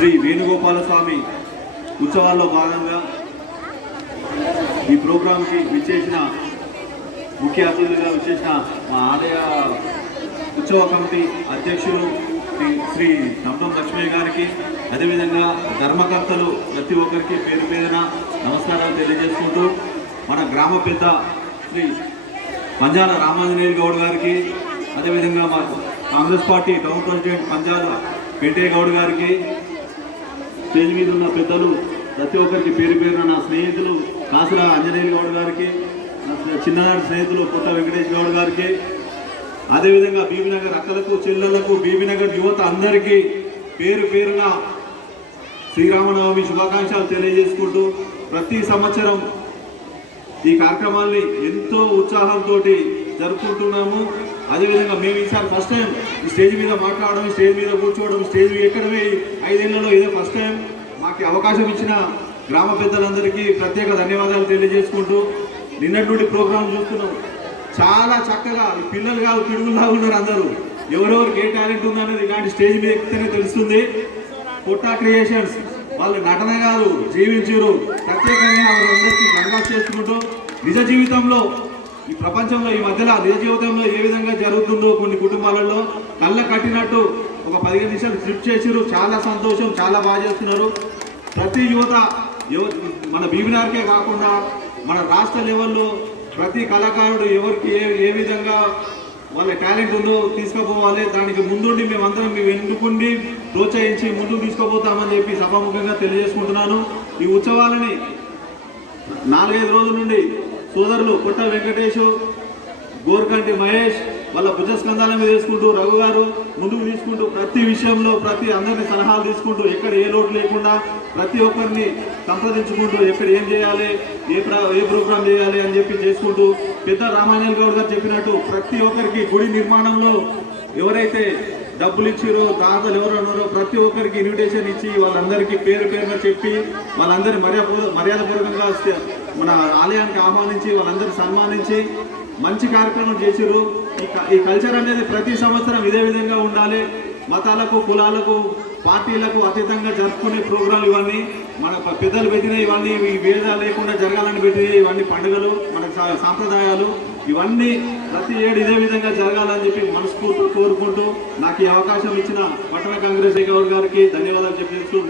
శ్రీ వేణుగోపాల స్వామి ఉత్సవాల్లో భాగంగా ఈ ప్రోగ్రాంకి విచ్చేసిన ముఖ్య అతిథులుగా విచ్చేసిన మా ఆలయ ఉత్సవ కమిటీ అధ్యక్షులు శ్రీ శ్రీ లక్ష్మయ్య గారికి అదేవిధంగా ధర్మకర్తలు ప్రతి ఒక్కరికి పేరు పేరున నమస్కారాలు తెలియజేసుకుంటూ మన గ్రామ పెద్ద శ్రీ పంజాల రామాంజనేయులు గౌడ్ గారికి అదేవిధంగా మా Congress party town president Panjala Venkaiah Goud గారికి స్టేజ్ మీద ఉన్న పెద్దలు ప్రతి ఒక్కరికి పేరు పేరున నా స్నేహితులు కాసుల ఆంజనేయులు గౌడ్ గారికి చిన్ననాటి స్నేహితులు కొత్త వెంకటేష్ గౌడ్ గారికి అదేవిధంగా బీబీనగర్ అక్కలకు చెల్లెళ్ళకు బీబీనగర్ యువత అందరికీ పేరు పేరున శ్రీరామనవమి శుభాకాంక్షలు తెలియజేసుకుంటూ ప్రతి సంవత్సరం ఈ కార్యక్రమాన్ని ఎంతో ఉత్సాహంతో జరుపుకుంటున్నాము. అదేవిధంగా మేము ఈసారి ఫస్ట్ టైం ఈ స్టేజ్ మీద మాట్లాడడం స్టేజ్ మీద కూర్చోవడం స్టేజ్ ఎక్కడమే ఐదేళ్ళలో ఇదే ఫస్ట్ టైం మాకు అవకాశం ఇచ్చిన గ్రామ పెద్దలందరికీ ప్రత్యేక ధన్యవాదాలు తెలియజేసుకుంటూ నిన్నటి నుండి ప్రోగ్రాం చూస్తున్నాం. చాలా చక్కగా ఈ పిల్లలు కాదు పిడుగులా ఉన్నారు అందరూ. ఎవరెవరికి ఏ టాలెంట్ ఉందనేది ఇలాంటి స్టేజ్ మీద ఎక్కితేనే తెలుస్తుంది. పుట్టా క్రియేషన్స్ వాళ్ళు నటన కాదు జీవించారు. ప్రత్యేకంగా అందరికీ కంగ్రాస్ చేసుకుంటూ నిజ జీవితంలో ఈ ప్రపంచంలో ఈ మధ్యలో నిజ జీవితంలో ఏ విధంగా జరుగుతుందో కొన్ని కుటుంబాలలో కళ్ళ కట్టినట్టు ఒక పదిహేను నిమిషాలు ట్రిప్ చేసారు చాలా సంతోషం చాలా బాగా చేస్తున్నారు. ప్రతి యువత యువ మన బీబీనార్కే కాకుండా మన రాష్ట్ర లెవెల్లో ప్రతి కళాకారుడు ఎవరికి ఏ ఏ విధంగా వాళ్ళ టాలెంట్ ఉందో తీసుకుపోవాలి. దానికి ముందుండి మేమందరం మేము ఎన్నుకుండి ప్రోత్సహించి ముందుకు తీసుకుపోతామని చెప్పి సభాముఖంగా తెలియజేసుకుంటున్నాను. ఈ ఉత్సవాలని నాలుగైదు రోజుల నుండి సోదరులు పుట్ట వెంకటేష్ గోర్కంటి మహేష్ వాళ్ళ భుజస్కంధాల మీద వేసుకుంటూ రఘు గారు ముందుకు తీసుకుంటూ ప్రతి విషయంలో ప్రతి అందరిని సలహాలు తీసుకుంటూ ఎక్కడ ఏ లోటు లేకుండా ప్రతి ఒక్కరిని సంప్రదించుకుంటూ ఎక్కడ ఏం చేయాలి ఏ ఏ ప్రోగ్రామ్ చేయాలి అని చెప్పి చేసుకుంటూ పెద్ద రామాయణ గౌడ్ గారు చెప్పినట్టు ప్రతి ఒక్కరికి గుడి నిర్మాణంలో ఎవరైతే డబ్బులు ఇచ్చిరో దాతలు ఎవరు అన్నారో ప్రతి ఒక్కరికి ఇన్విటేషన్ ఇచ్చి వాళ్ళందరికీ పేరు పేరుగా చెప్పి వాళ్ళందరి మర్యాద మర్యాదపూర్వకంగా మన ఆలయానికి ఆహ్వానించి వాళ్ళందరూ సన్మానించి మంచి కార్యక్రమం చేసిరు ఈ క- ఈ కల్చర్ అనేది ప్రతి సంవత్సరం ఇదే విధంగా ఉండాలి. మతాలకు కులాలకు పార్టీలకు అతీతంగా జరుపుకునే ప్రోగ్రాం ఇవన్నీ మన పెద్దలు పెట్టిన ఇవన్నీ ఈ భేదాలు లేకుండా జరగాలని పెట్టిన ఇవన్నీ పండుగలు మన సాంప్రదాయాలు ఇవన్నీ ప్రతి ఏడు ఇదే విధంగా జరగాలని చెప్పి మనస్ఫూర్తి ఈ అవకాశం ఇచ్చిన పట్టణ కాంగ్రెస్ గౌడ్ గారికి ధన్యవాదాలు చెప్పేస్తూ